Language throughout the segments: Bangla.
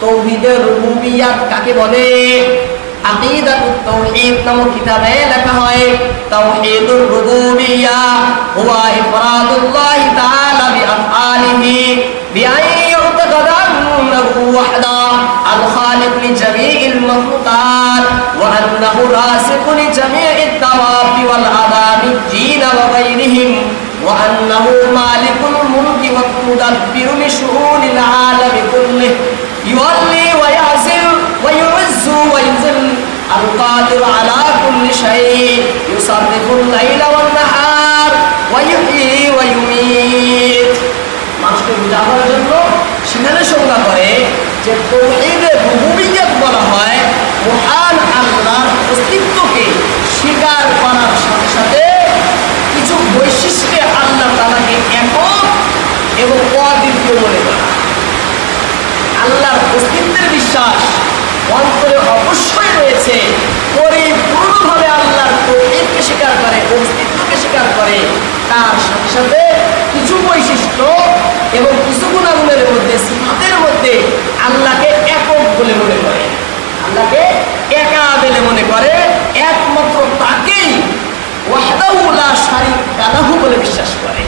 তৌহিদের রুবিয়াত কাকে বলে? আকিদাতুত তাওহীদ নামক কিতাবে লেখা হয় তাওহীদুর রুবুবিয়া হুয়া ইফরাদুল্লাহ তাআলা বিআফআলিহি বিআই ইউতাকাদা আন্নাহু ওয়াহদা আল খালিক লিজামিইল মাখলুকাত ওয়া আন্নাহু রাসিকু লিজামিইত তাওয়াফি ওয়াল আদামি জিন ওয়া গায়রিহিম ওয়া আন্নাহু মালিকুল মুলকি ওয়া মুদাব্বিরু লিশুউনিল আলামিন يصرف الليل والنهار ويحيي ويميت মানুষকে বোঝাবার জন্য সেখানে সংজ্ঞা করে যে তৌহিদের রুবুবিয়ত বলা হয় মহান আল্লাহর অস্তিত্বকে স্বীকার করার সাথে সাথে কিছু বৈশিষ্ট্যে আল্লাহ তালাকে একক এবং অদ্বিতীয় মনে করা আল্লাহর অস্তিত্বের বিশ্বাস অন্তরে অবশ্যই সাথে কিছু বৈশিষ্ট্য এবং কিছু গুণাগুণের মধ্যে, সিফাতের মধ্যে আল্লাহকে একক বলে মনে করে। আল্লাহকে একা বলে মনে করে, একমাত্র তাকেই ওয়াহদাহু লা শারীকা লাহু বলে বিশ্বাস করে।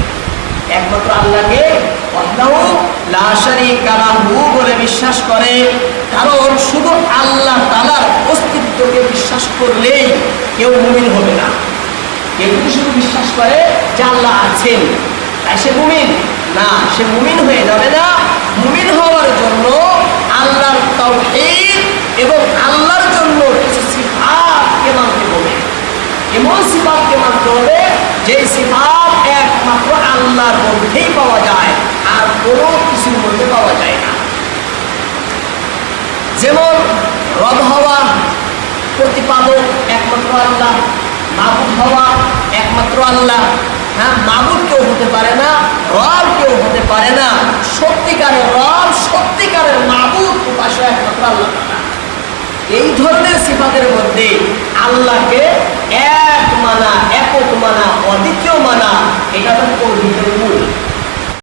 একমাত্র আল্লাহকে ওয়াহদাহু লা শারীকা লাহু বলে বিশ্বাস করে, কারণ শুধু আল্লাহ তালার অস্তিত্বকে বিশ্বাস করলেই কেউ মুমিন হবে না। কেউ শুধু বিশ্বাস করে যে আল্লাহ আছেন, তাই সে মুমিন? না, সে মুমিন হয়ে যাবে না। মুমিন হওয়ার জন্য আল্লাহর তাওহীদ এবং আল্লাহর জন্য কিছু সিফাতকে মানতে হবে। এমন সিফাতকে মানতে হবে যে সিফাত একমাত্র আল্লাহর মধ্যেই পাওয়া যায়, আর কোনো কিছুর মধ্যে পাওয়া যায় না। যেমন রব হওয়া প্রতিপালক একমাত্র আল্লাহ মাবুদ হওয়া একমাত্র আল্লাহ। হ্যাঁ মাবুদ কেউ হতে পারে না, রব কেউ হতে পারে না। সত্যিকারের রব, সত্যিকারের মাবুদ উপাসে একমাত্র আল্লাহ। এই ধরনের সিফাতের মধ্যে আল্লাহকে এক